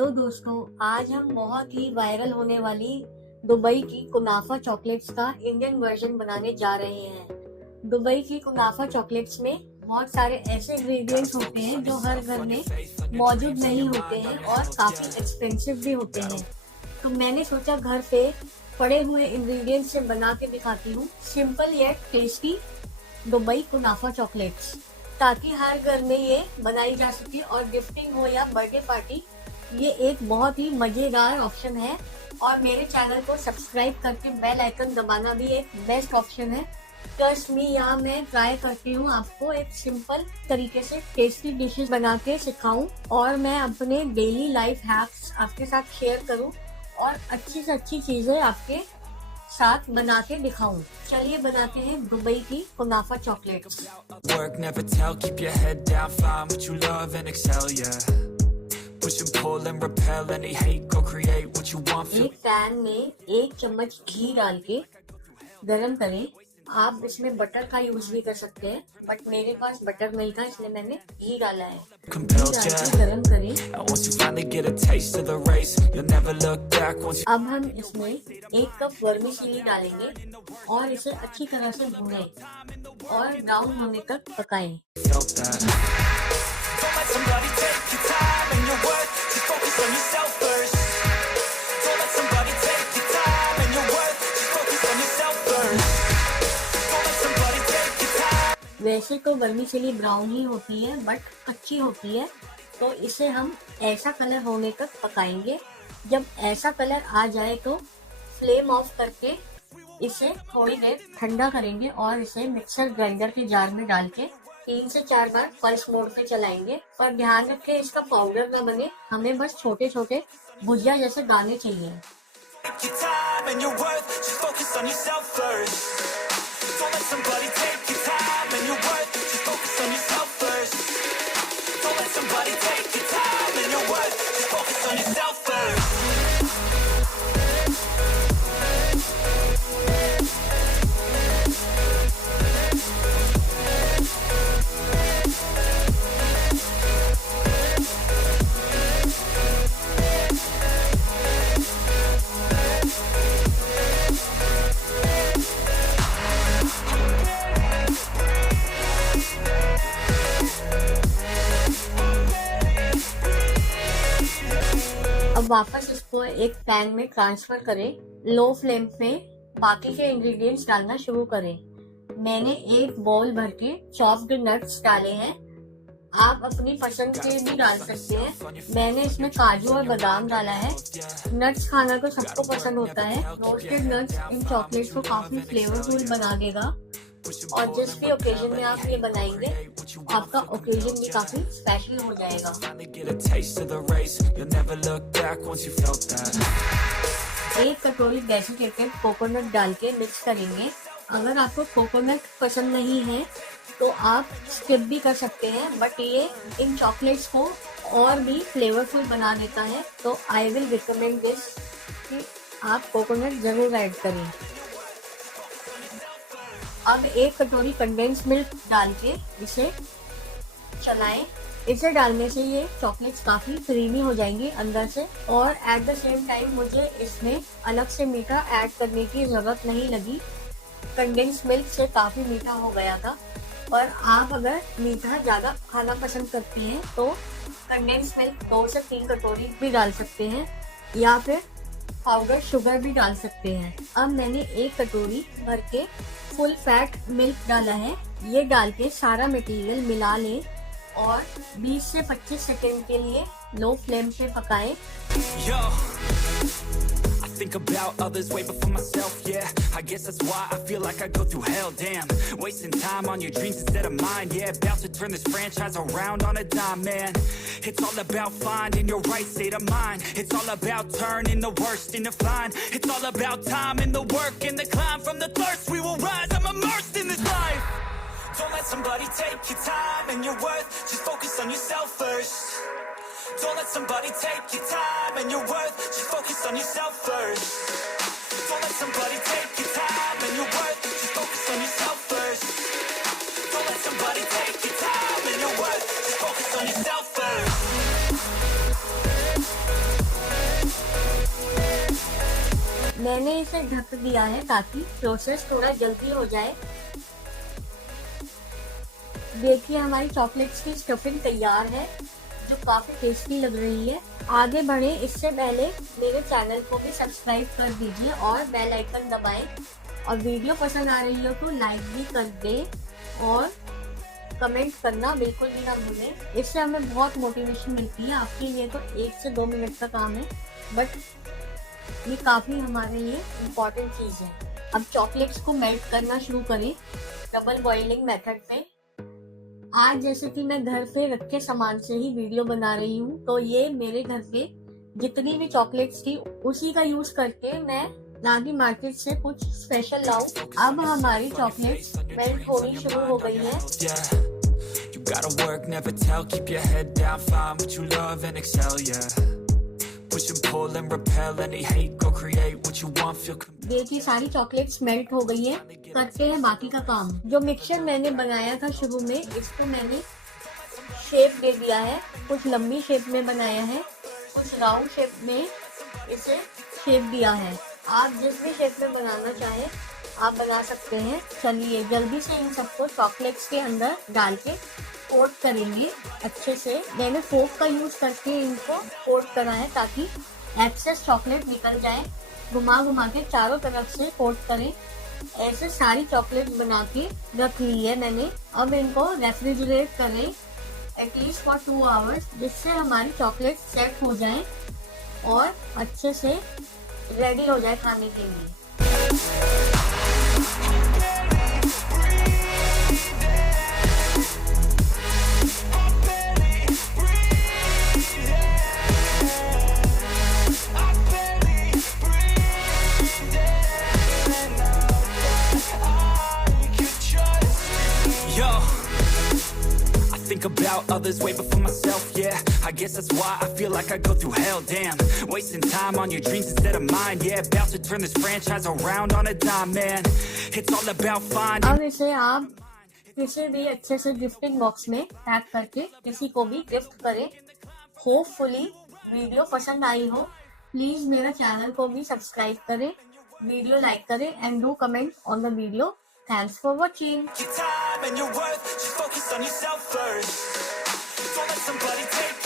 Hello दोस्तों, आज हम बहुत ही वायरल होने वाली दुबई की कुनाफा चॉकलेट्स का इंडियन वर्जन बनाने जा रहे हैं। दुबई की कुनाफा चॉकलेट्स में बहुत सारे ऐसे इंग्रेडिएंट्स होते हैं जो हर घर में मौजूद नहीं होते हैं और काफी एक्सपेंसिव भी होते हैं। तो मैंने सोचा घर पे पड़े हुए इंग्रेडिएंट्स से बना के दिखाती हूँ simple yet tasty Dubai kunafa chocolates, ताकि हर घर में ये बनाई जा सके और गिफ्टिंग हो या बर्थडे पार्टी, ये एक बहुत ही मजेदार ऑप्शन है। और मेरे चैनल को सब्सक्राइब करके बेल आइकन दबाना भी एक बेस्ट ऑप्शन है। ट्रस्ट मी, यहाँ मैं ट्राई करती हूँ आपको एक सिंपल तरीके से टेस्टी डिशेस बना के सिखाऊं और मैं अपने डेली लाइफ हैक्स आपके साथ शेयर करूँ और अच्छी से अच्छी चीजें आपके साथ बना के दिखाऊं। चलिए बनाते हैं दुबई की कुनाफा chocolates. Work, never tell, keep your head down, find what you love and excel, yeah. Push and pull and repel any hate, go create what you want. एक पैन में 1 चम्मच घी डाल के गरम करें। आप इसमें बटर का यूज भी कर सकते हैं, बट मेरे पास बटर नहीं था इसलिए मैंने घी डाला है। घी डाल के गरम करें। And once you finally get a taste of the race, you'll never look back once you... अब हम इसमें 1 कप वर्मिसेली डालेंगे और इसे अच्छी तरह से भूनें और ब्राउन होने तक पकाएं। felt that. Don't let somebody take your time and your worth, just focus on yourself first. Don't let somebody take your time and your worth, just focus on yourself first. Don't let somebody take your time. वैसे तो vermicelli brown ही होती है but अच्छी होती है, तो इसे हम ऐसा कलर होने तक पकाएंगे। जब ऐसा कलर आ जाए तो फ्लेम ऑफ करके इसे थोड़ी देर ठंडा करेंगे और इसे मिक्सर ग्राइंडर के जार में डाल के 3 से 4 बार पल्स मोड पे चलाएंगे। पर ध्यान रखें इसका पाउडर ना बने, हमें बस छोटे छोटे भुजिया जैसे दाने चाहिए। Take your time and your worth, just focus on yourself first. Don't let somebody take your time and your worth, just focus on yourself first. Don't let somebody take your time and your worth, just focus on yourself first. अब वापस इसको एक pan में transfer करें। Low flame पे बाकी के ingredients डालना शुरू करें। मैंने एक बाउल भर के चॉप्ड नट्स डाले हैं, आप अपनी पसंद के भी डाल सकते हैं। मैंने इसमें काजू और बादाम डाला है। नट्स खाना तो सबको पसंद होता है। रोस्टेड नट्स इन चॉकलेट को काफी फ्लेवरफुल बना देगा और जिस भी ओकेजन में आप ये बनाएंगे आपका ओकेजन भी काफी स्पेशल हो जाएगा। Finally get a taste of the race, you'll never look back once you felt that. 1 कटोरी डेसिकेटेड कोकोनट डाल के मिक्स करेंगे। अगर आपको कोकोनट पसंद नहीं है तो आप स्किप भी कर सकते हैं, बट ये इन चॉकलेट्स को और भी फ्लेवरफुल बना देता है, तो आई विल रिकमेंड दिस कि आप कोकोनट जरूर ऐड करें। अब 1 कटोरी कंडेंस मिल्क डाल के इसे चलाएं। इसे डालने से ये चॉकलेट्स काफी क्रीमी हो जाएंगी अंदर से, और एट द सेम टाइम मुझे इसमें अलग से मीठा ऐड करने की जरूरत नहीं लगी। कंडेंस मिल्क से काफी मीठा हो गया था। और आप अगर मीठा ज्यादा खाना पसंद करते हैं तो कंडेंस मिल्क 2 से 3 कटोरी भी डाल सकते हैं या फिर पाउडर शुगर भी डाल सकते हैं। अब मैंने 1 कटोरी भर के फुल फैट मिल्क डाला है। ये डाल के सारा मटेरियल मिला लें और 20 से 25 सेकंड के लिए लो फ्लेम पे पकाएं। Yo, I think about others way before myself, yeah. I guess that's why I feel like I go through hell, damn. Wasting time on your dreams instead of mine, yeah. About to turn this franchise around on a dime, man. It's all about finding your right state of mind. It's all about turning the worst into fine. It's all about time and the work and the climb. From the thirst we will rise, I'm immersed in this life. Don't let somebody take your time and your worth, just focus on yourself first. Don't let somebody take your time and your worth, just focus on yourself first. Don't let somebody take your time and your worth, just focus on yourself first. Don't let somebody take your time and your worth, just focus on yourself first. मैंने इसे ढक दिया है ताकि process थोड़ा जल्दी हो जाए। देखिए हमारी चॉकलेट्स की स्टफिंग तैयार है, जो काफी टेस्टी लग रही है। आगे बढ़े इससे पहले मेरे चैनल को भी सब्सक्राइब कर दीजिए और बेल आइकन दबाएं, और वीडियो पसंद आ रही हो तो लाइक भी कर दें और कमेंट करना बिल्कुल भी ना भूलें। इससे हमें बहुत मोटिवेशन मिलती है। आपके लिए तो 1 से 2 मिनट का काम है, बट ये काफी हमारे लिए इम्पोर्टेंट चीज है। अब चॉकलेट्स को मेल्ट करना शुरू करें डबल बॉइलिंग मेथड पे। आज जैसे कि मैं घर पे रखे सामान से ही वीडियो बना रही हूँ, तो ये मेरे घर पे जितनी भी चॉकलेट्स थी उसी का यूज करके मैं नागी मार्केट से कुछ स्पेशल लाऊं। अब हमारी चॉकलेट्स मेल्ट होनी शुरू हो गई है। You gotta work, never tell, keep your head down, find what you love and excel, yeah. Push and pull and repel any hate, go create what you want, feel देखिए सारी chocolates melt हो गई है। करते हैं बाकी का काम। जो मिक्सचर मैंने बनाया था शुरू में, इसको मैंने शेप दे दिया है। कुछ लंबी शेप में बनाया है, कुछ राउंड शेप में इसे शेप दिया है। आप जिस भी शेप में बनाना चाहें आप बना सकते हैं। चलिए जल्दी से इन सबको चॉकलेट्स के अंदर डाल के कोट करेंगे अच्छे से। मैंने फोक का यूज करके इनको कोट करा है ताकि एक्सेस चॉकलेट निकल जाए। घुमा घुमा के चारों तरफ से कोट करें। ऐसे सारी चॉकलेट बना के रख ली है मैंने। अब इनको रेफ्रिजरेट करें एटलीस्ट फॉर 2 आवर्स, जिससे हमारी चॉकलेट सेट हो जाए और अच्छे से रेडी हो जाए खाने के लिए। Think about others way before myself, yeah. I guess that's why I feel like I go through hell, damn. Wasting time on your dreams instead of mine, yeah. About to turn this franchise around on a dime, man. It's all about finding. अब इसे आप किसी भी अच्छे से gifting box में pack करके किसी को भी गिफ्ट करें। होपफुली वीडियो पसंद आई हो। प्लीज मेरा चैनल को भी सब्सक्राइब करें, वीडियो लाइक करें and do comment on the video. Thanks for watching. Your time and your worth, just focus on yourself first. Don't let somebody take